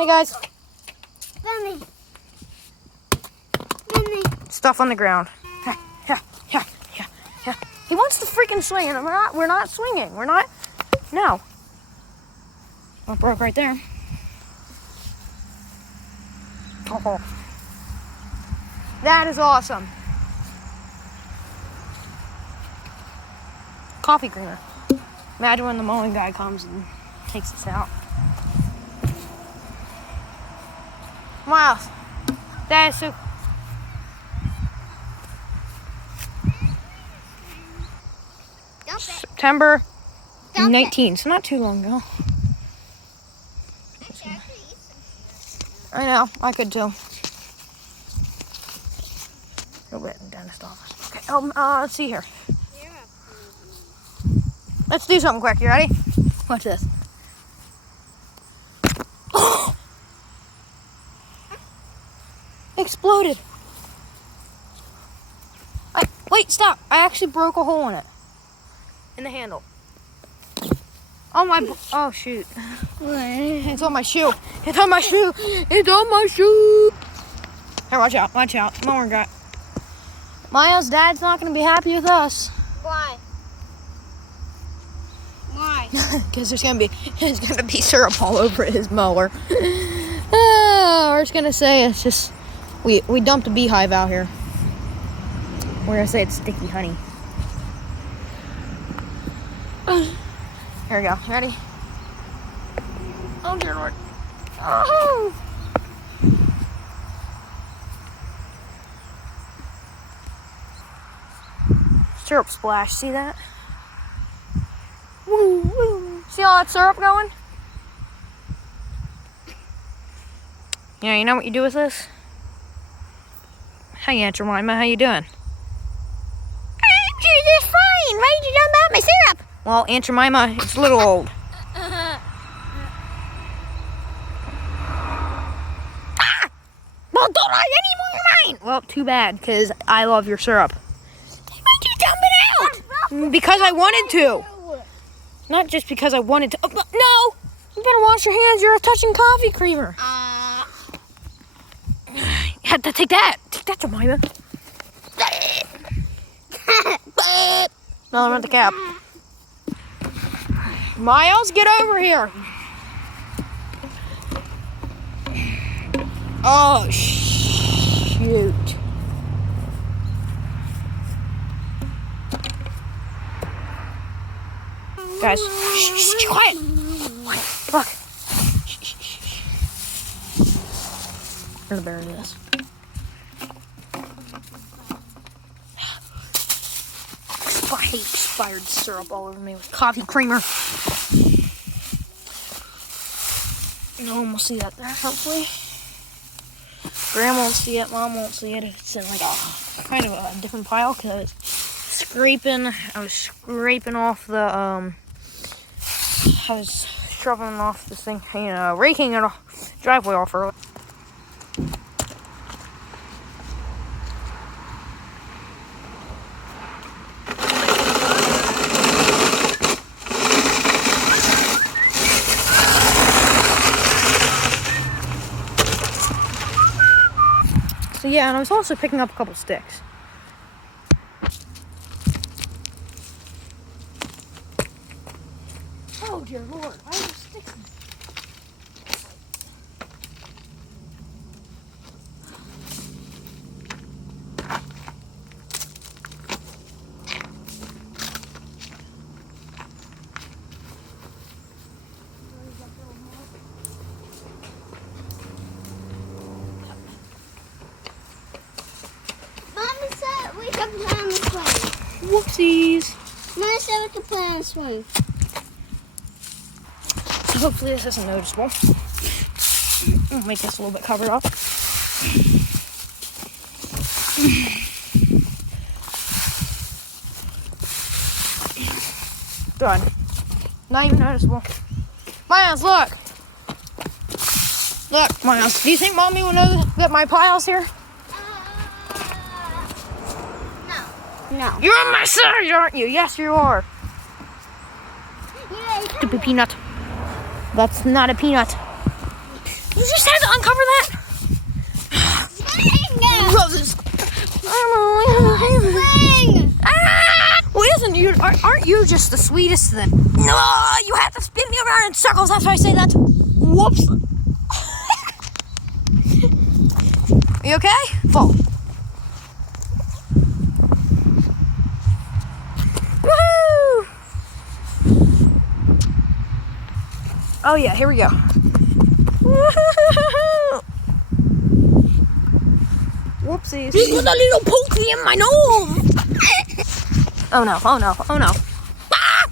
Hey guys. Bentley. Stuff on the ground. Yeah. He wants to freaking swing, and we're not swinging. We're not. No. Oh, broke right there. Oh. That is awesome. Coffee creamer. Imagine when the mowing guy comes and takes us out. Miles. That is so. September 19th, so not too long ago. I know, I could too. Go back in the dentist office. Okay, let's see here. Let's do something quick. You ready? Watch this. Exploded. Wait, stop. I actually broke a hole in it. In the handle. Oh shoot. It's on my shoe. It's on my shoe. It's on my shoe. Here, watch out. Watch out. Mower guy. Miles' dad's not going to be happy with us. Why? Because there's going to be syrup all over his mower. We're just going to say it's just, we dumped a beehive out here. We're going to say it's sticky honey. Here we go. You ready? Oh, dear Lord. Oh. Syrup splash. See that? Woo, woo. See all that syrup going? Yeah, you know what you do with this? Hey, Aunt Jemima, how you doing? I'm just fine. Why did you dump out my syrup? Well, Aunt Jemima, it's a little old. Well, don't I any more of mine? Well, too bad, because I love your syrup. Why did you dump it out? Because I wanted to. Not just because I wanted to. Oh, no! You better wash your hands. You're touching coffee creamer. You have to take that. Take that, Jemima. No, I want the cap. Miles, get over here. Oh, shoot. Guys, shh, quiet. Look. We're gonna bury this. I hate expired syrup all over me with coffee creamer. No one will see that there, hopefully. Grandma won't see it, Mom won't see it. It's in like a kind of a different pile because I was scraping off the I was shoving off this thing, raking it off, driveway off early. So yeah, and I was also picking up a couple sticks. Oh dear Lord, why are there sticks in there? Mommy said we could play on the swing. Whoopsies. Mommy said we could play on the swing. So hopefully this isn't noticeable. I'll make this a little bit covered up. Done. Not even noticeable. Miles, look. Look, Miles. Do you think Mommy will know that my pile's here? No. You're my size, aren't you? Yes, you are. Yeah, Stupid peanut. That's not a peanut. You just had to uncover that? Roses. Well, isn't you? Aren't you just the sweetest then? No, you have to spin me around in circles. That's why I say that. Whoops. Are you okay? Fall. Woohoo! Oh yeah, here we go. Woohoo! Whoopsies. He got a little pokey in my nose. Oh no, oh no, oh no. Ah!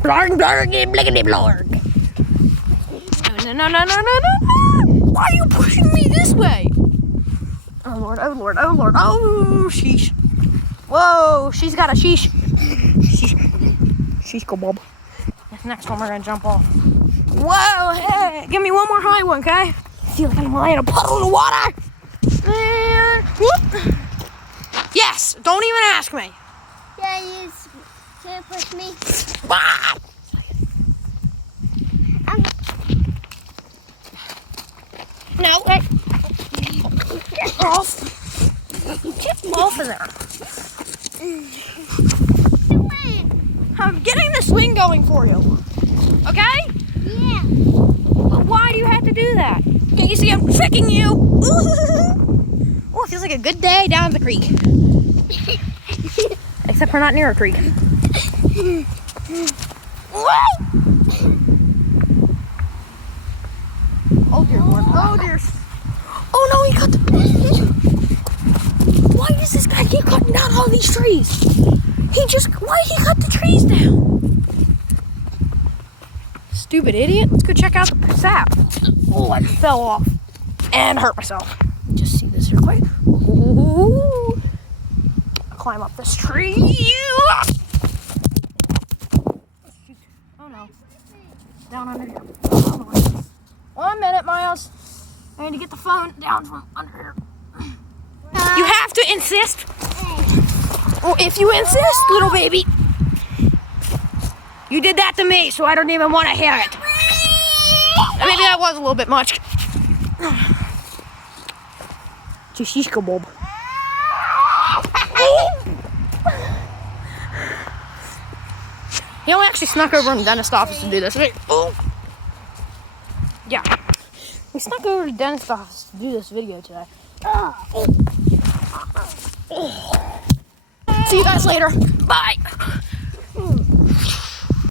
Blarg, blargy, blickety, blarg. No, no, no, no, no, no, no. Why are you pushing me this way? Oh Lord, oh Lord, oh Lord, oh sheesh. Whoa, she's got a sheesh. Sheesh kebab. This next one we're gonna jump off. Whoa, hey, give me one more high one, okay? I feel like I'm in a puddle of water. And whoop. Yes, don't even ask me. Yeah, you can't push me. Ah! No, wait. Get off. Get off of there. I'm getting the swing going for you. Okay? Yeah. But why do you have to do that? Can't you see I'm tricking you? Oh, it feels like a good day down the creek. Except we're not near a creek. Oh dear Lord. Oh dear. Oh no, he cut the... Why does this guy keep cutting down all these trees? Why he cut the trees down? Stupid idiot. Let's go check out the sap. Oh, I fell off and hurt myself. Just see this real quick. Ooh. Climb up this tree. Oh no. Down under here. Oh, 1 minute, Miles. I need to get the phone down from under here. You have to insist. Oh, if you insist, little baby. You did that to me, so I don't even want to hear it. Maybe that was a little bit much. Shishka Bob. He only actually snuck over in the dentist office to do this. Oh. Yeah. We snuck over to the dentist office to do this video today. See you guys later. Bye.